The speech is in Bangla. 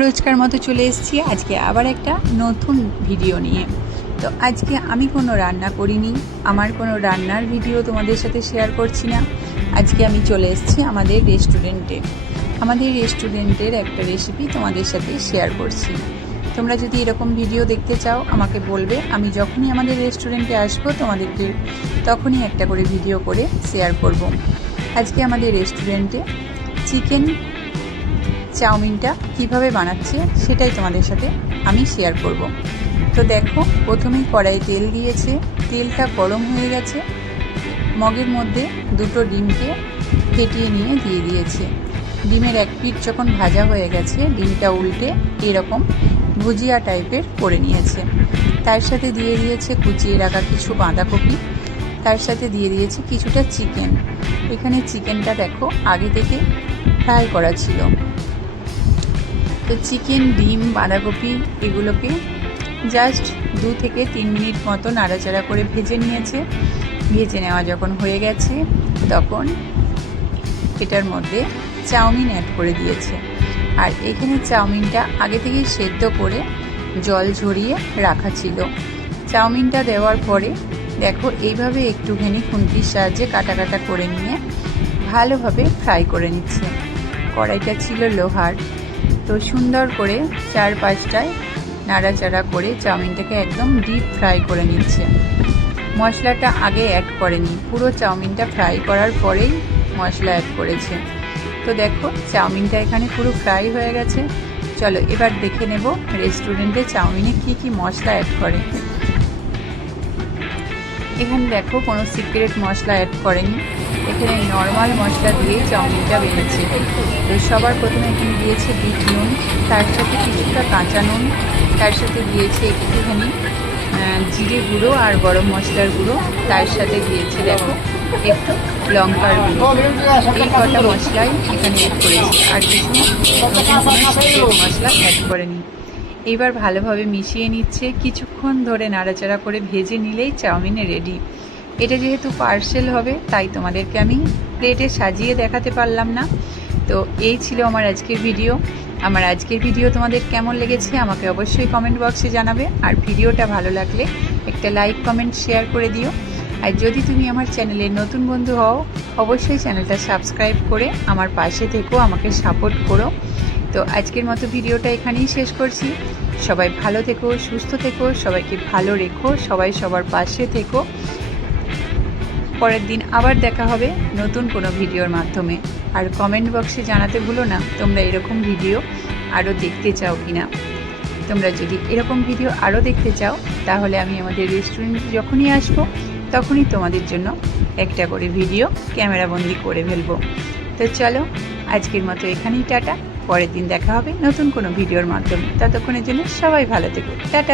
রোজকার মতো চলে এসেছি আজকে আবার একটা নতুন ভিডিও নিয়ে। তো আজকে আমি কোনো রান্না করিনি, আমার কোনো রান্নার ভিডিও তোমাদের সাথে শেয়ার করছি না। আজকে আমি চলে এসেছি আমাদের রেস্টুরেন্টে। আমাদের রেস্টুরেন্টের একটা রেসিপি তোমাদের সাথে শেয়ার করছি। তোমরা যদি এরকম ভিডিও দেখতে চাও আমাকে বলবে, আমি যখনই আমাদের রেস্টুরেন্টে আসবো তোমাদেরকে তখনই একটা করে ভিডিও করে শেয়ার করব। আজকে আমাদের রেস্টুরেন্টে চিকেন চাউমিনটা কিভাবে বানাচ্ছে সেটাই তোমাদের সাথে আমি শেয়ার করব। তো দেখো, প্রথমেই কড়াই তেল দিয়েছে, তেলটা গরম হয়ে গেছে, মগের মধ্যে দুটো ডিমকে ফেটিয়ে নিয়ে দিয়ে দিয়েছে। ডিমের এক পিঠ যখন ভাজা হয়ে গেছে, ডিমটা উল্টে এরকম ভুজিয়া টাইপের করে নিয়েছে। তার সাথে দিয়ে দিয়েছে কুচিয়ে রাখা কিছু বাঁধাকপি, তার সাথে দিয়ে দিয়েছে কিছুটা চিকেন। এখানে চিকেনটা দেখো আগে থেকে ফ্রাই করা ছিল। তো চিকেন, ডিম, বাঁধাকপি এগুলোকে জাস্ট 2 থেকে 3 মিনিট মতো নাড়াচাড়া করে ভেজে নিয়েছে। ভেজে নেওয়া যখন হয়ে গেছে তখন এটার মধ্যে চাউমিন অ্যাড করে দিয়েছে। আর এখানে চাউমিনটা আগে থেকেই সেদ্ধ করে জল ঝরিয়ে রাখা ছিল। চাউমিনটা দেওয়ার পরে দেখো এইভাবে একটুখানি খুন্তির সাহায্যে কাটা কাটা করে নিয়ে ভালোভাবে ফ্রাই করে নিচ্ছে। কড়াইটা ছিল লোহার, তো সুন্দর করে 4-5টায় নাড়াচাড়া করে চাউমিনটাকে একদম ডিপ ফ্রাই করে নিচ্ছে। মশলাটা আগে অ্যাড করেনি, পুরো চাউমিনটা ফ্রাই করার পরেই মশলা অ্যাড করেছে। তো দেখো চাউমিনটা এখানে পুরো ফ্রাই হয়ে গেছে। চলো এবার দেখে নেব রেস্টুরেন্টে চাউমিনে কি কি মশলা অ্যাড করে। এখানে দেখো কোনো সিক্রেট মশলা অ্যাড করেনি, এখানে নর্মাল মশলা দিয়েই চাউমিনটা বেড়েছে। তো সবার প্রথমে এখানে দিয়েছে বিট নুন, তার সাথে কিছুটা কাঁচা নুন, তার সাথে দিয়েছে একটুখানি জিরে গুঁড়ো আর গরম মশলার গুঁড়ো, তার সাথে দিয়েছে দেখো একটু লঙ্কার গুঁড়ো। এই কটা মশলাই এখানে অ্যাড করেছি, আর কিছু মশলা অ্যাড করেনি। এবার ভালোভাবে মিশিয়ে নিচ্ছে, কিছুক্ষণ ধরে নাড়াচাড়া করে ভেজে নিলেই চাউমিনে রেডি। এটা যেহেতু পার্সেল হবে তাই তোমাদেরকে আমি প্লেটে সাজিয়ে দেখাতে পারলাম না। তো এই ছিল আমার আজকের ভিডিও। আমার আজকের ভিডিও তোমাদের কেমন লেগেছে আমাকে অবশ্যই কমেন্ট বক্সে জানাবে। আর ভিডিওটা ভালো লাগলে একটা লাইক, কমেন্ট, শেয়ার করে দিও। আর যদি তুমি আমার চ্যানেলের নতুন বন্ধু হও অবশ্যই চ্যানেলটা সাবস্ক্রাইব করে আমার পাশে থেকো, আমাকে সাপোর্ট করো। তো আজকের মতো ভিডিওটা এখানেই শেষ করছি। সবাই ভালো থেকো, সুস্থ থেকো, সবাইকে ভালো রেখো, সবাই সবার পাশে থেকো। পরের দিন আবার দেখা হবে নতুন কোনো ভিডিওর মাধ্যমে। আর কমেন্ট বক্সে জানাতে ভুলো না তোমরা এরকম ভিডিও আরও দেখতে চাও কিনা। তোমরা যদি এরকম ভিডিও আরও দেখতে চাও তাহলে আমি আমাদের রেস্টুরেন্টে যখনই আসবো তখনই তোমাদের জন্য একটা করে ভিডিও ক্যামেরাবন্দি করে ফেলবো। তো চলো আজকের মতো এখানেই টাটা, পরের দিন দেখা হবে নতুন কোনো ভিডিওর মাধ্যমে। ততক্ষণের জন্য সবাই ভালো থেকো, টাটা।